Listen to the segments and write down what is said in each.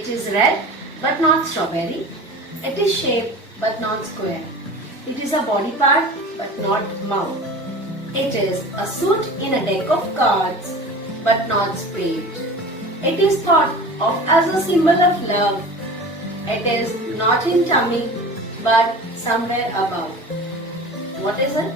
It is red but not strawberry. It is shaped but not square. It is a body part but not mouth. It is a suit in a deck of cards but not spade. It is thought of as a symbol of love. It is not in tummy but somewhere above. What is it?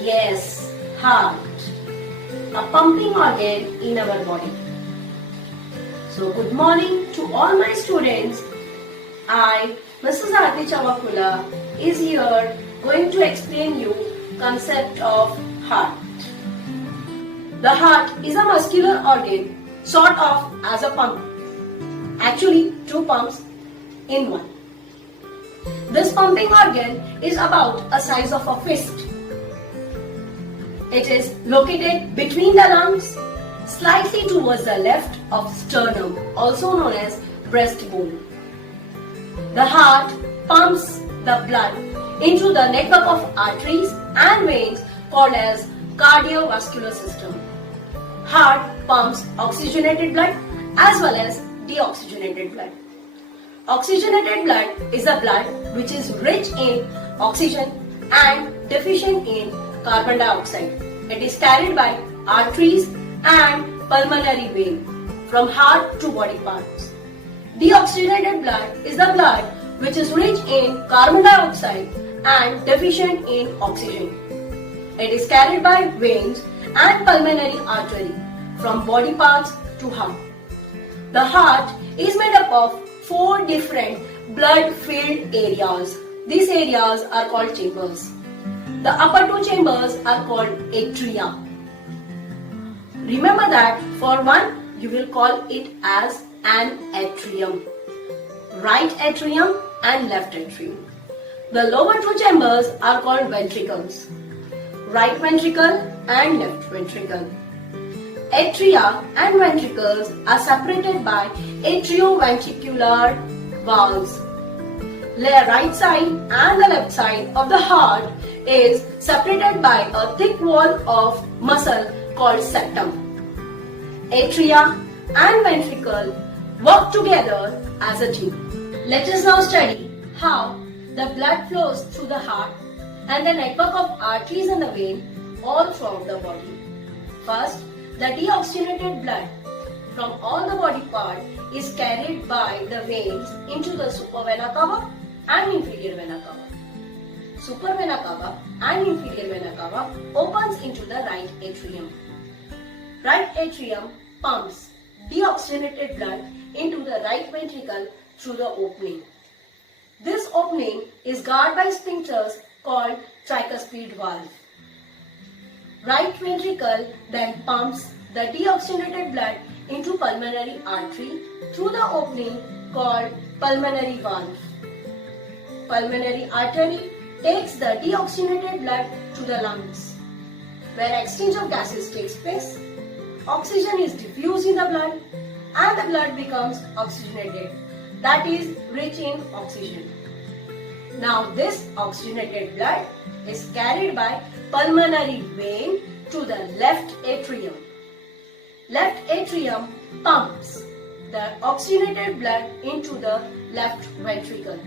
Yes, heart. A pumping organ in our body. So good morning to all my students. I, Mrs. Aarti Chawakula, is here going to explain you concept of heart. The heart is a muscular organ sort of as a pump. Actually, two pumps in one. This pumping organ is about a size of a fist. It is located between the lungs, slightly towards the left of sternum, also known as breastbone. The heart pumps the blood into the network of arteries and veins called as cardiovascular system. Heart pumps oxygenated blood as well as deoxygenated blood. Oxygenated blood is the blood which is rich in oxygen and deficient in carbon dioxide. It is carried by arteries and pulmonary vein from heart to body parts. Deoxygenated blood is the blood which is rich in carbon dioxide and deficient in oxygen. It is carried by veins and pulmonary artery from body parts to heart. The heart is made up of 4 different blood-filled areas. These areas are called chambers. The upper 2 chambers are called atria. Remember that for one, you will call it as an atrium. Right atrium and left atrium. The lower 2 chambers are called ventricles. Right ventricle and left ventricle. Atria and ventricles are separated by atrioventricular valves. The right side and the left side of the heart is separated by a thick wall of muscle called septum. Atria and ventricle work together as a team. Let us now study how the blood flows through the heart and the network of arteries and the vein all throughout the body. First, the deoxygenated blood from all the body parts is carried by the veins into the supra cava and inferior vena cava. Supra vena cava and inferior vena cava opens into the right atrium. Right atrium pumps deoxygenated blood into the right ventricle through the opening. This opening is guarded by sphincters called tricuspid valve. Right ventricle then pumps the deoxygenated blood into pulmonary artery through the opening called pulmonary valve. Pulmonary artery takes the deoxygenated blood to the lungs, where exchange of gases takes place. Oxygen is diffused in the blood and the blood becomes oxygenated, that is rich in oxygen. Now this oxygenated blood is carried by pulmonary vein to the left atrium. Left atrium pumps the oxygenated blood into the left ventricle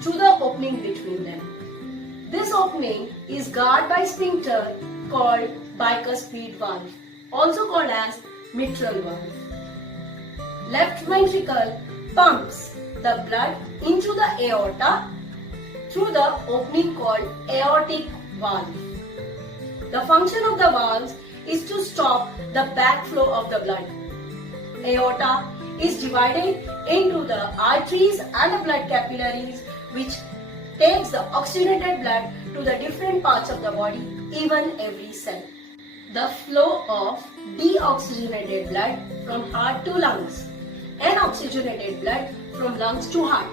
through the opening between them. This opening is guarded by sphincter called bicuspid valve, also called as mitral valve. Left ventricle pumps the blood into the aorta through the opening called aortic valve. The function of the valves is to stop the backflow of the blood. Aorta is divided into the arteries and the blood capillaries which takes the oxygenated blood to the different parts of the body, even every cell. The flow of deoxygenated blood from heart to lungs and oxygenated blood from lungs to heart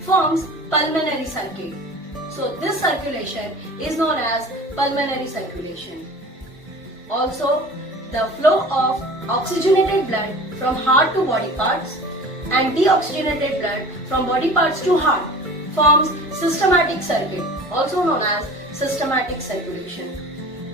forms pulmonary circuit. So this circulation is known as pulmonary circulation. Also, the flow of oxygenated blood from heart to body parts and deoxygenated blood from body parts to heart forms systematic circuit, also known as systematic circulation.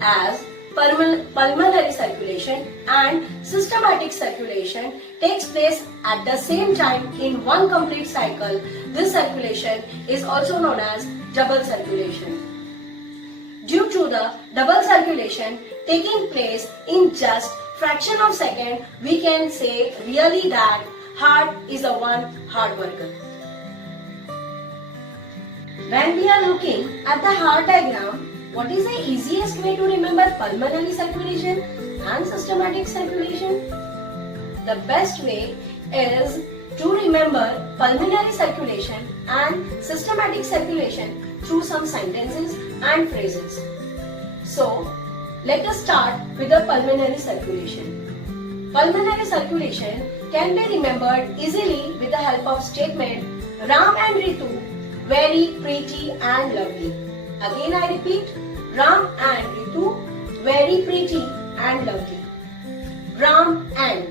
As pulmonary circulation and systematic circulation takes place at the same time in one complete cycle. This circulation is also known as double circulation. Due to the double circulation taking place in just fraction of second, we can say really that heart is a one hard worker. When we are looking at the heart diagram, what is the easiest way to remember pulmonary circulation and systematic circulation? The best way is to remember pulmonary circulation and systematic circulation through some sentences and phrases. So, let us start with the pulmonary circulation. Pulmonary circulation can be remembered easily with the help of statement Ram and Ritu, very pretty and lovely. Again I repeat, Ram and Ritu, very pretty and lovely. Ram and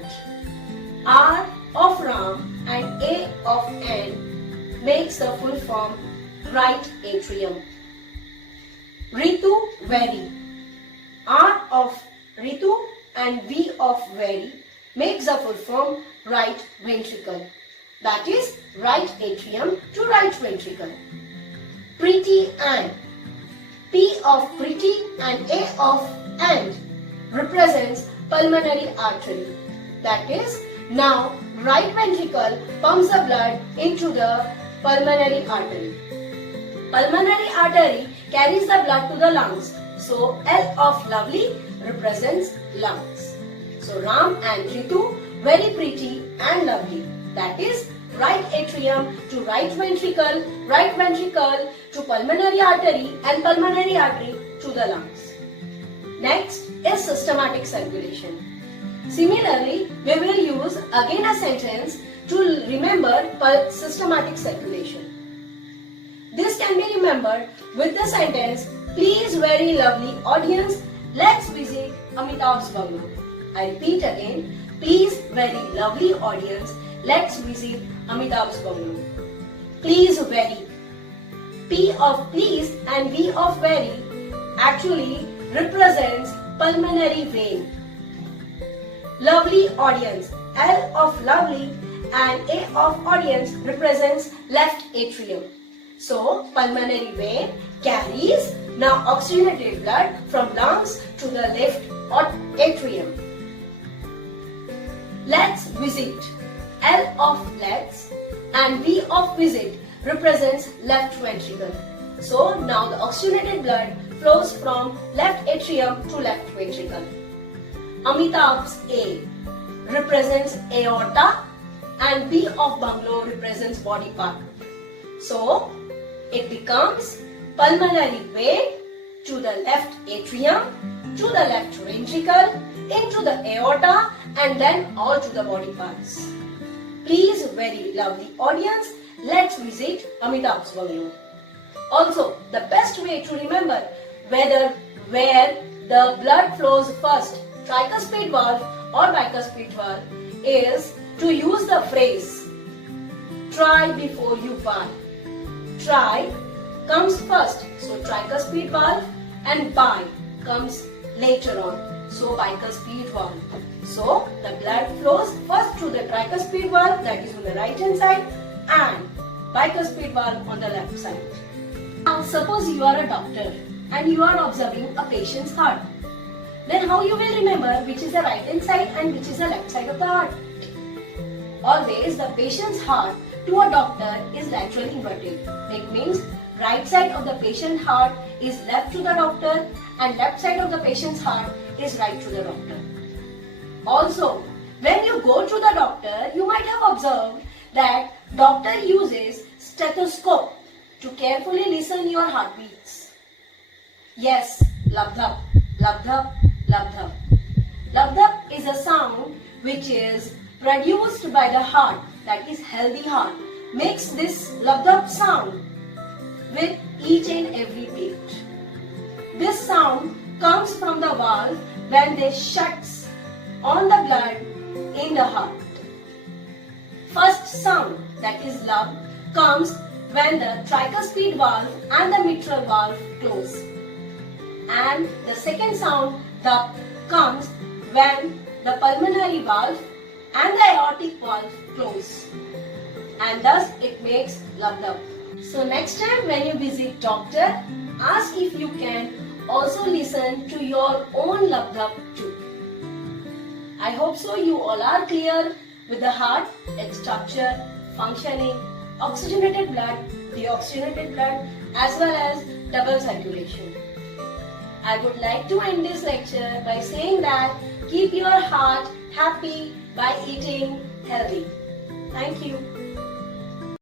R of Ram and A of N makes the full form right atrium. Ritu, very. R of Ritu and V of very makes the full form right ventricle. That is right atrium to right ventricle. Pretty and P of pretty and A of and represents pulmonary artery. That is, now right ventricle pumps the blood into the pulmonary artery. Pulmonary artery carries the blood to the lungs. So L of lovely represents lungs. So Ram and Ritu, very pretty and lovely. That is right atrium to right ventricle to pulmonary artery and pulmonary artery to the lungs. Next is systematic circulation. Similarly, we will use again a sentence to remember systematic circulation. This can be remembered with the sentence, please very lovely audience, let's visit Amitabh's bungalow. I repeat again, please very lovely audience, let's visit Amitabh's bungalow. Please very. P of please and V of very actually represents pulmonary vein. Lovely audience, L of lovely and A of audience represents left atrium. So pulmonary vein carries now oxygenated blood from lungs to the left atrium. Let's visit. L of let's and V of visit represents left ventricle. So now the oxygenated blood flows from left atrium to left ventricle. Amitabh's A represents aorta and B of bungalow represents body part. So it becomes pulmonary vein to the left atrium, to the left ventricle, into the aorta and then all to the body parts. Please, very lovely audience, let's visit Amitabh's bungalow. Also, the best way to remember where the blood flows first, tricuspid valve or bicuspid valve, is to use the phrase try before you buy. Try comes first, so tricuspid valve, and buy comes later on, so bicuspid valve. So the blood flows first to the tricuspid valve, that is on the right hand side, and bicuspid valve on the left side. Now suppose you are a doctor and you are observing a patient's heart. Then how you will remember which is the right hand side and which is the left side of the heart? Always the patient's heart to a doctor is laterally inverted. It means right side of the patient's heart is left to the doctor and left side of the patient's heart is right to the doctor. Also, when you go to the doctor, you might have observed that doctor uses stethoscope to carefully listen your heartbeats. Yes, labdhap, labdhap, labdhap. Labdhap is a sound which is produced by the heart, that is healthy heart, makes this labdhap sound with each and every beat. This sound comes from the valve when they shuts on the blood in the heart. First sound, that is lub, comes when the tricuspid valve and the mitral valve close. And the second sound, The comes when the pulmonary valve and the aortic valve close, and thus it makes lub-dub. So next time when you visit doctor, ask if you can also listen to your own lub-dub too. I hope so you all are clear with the heart, its structure, functioning, oxygenated blood, deoxygenated blood, as well as double circulation. I would like to end this lecture by saying that keep your heart happy by eating healthy. Thank you.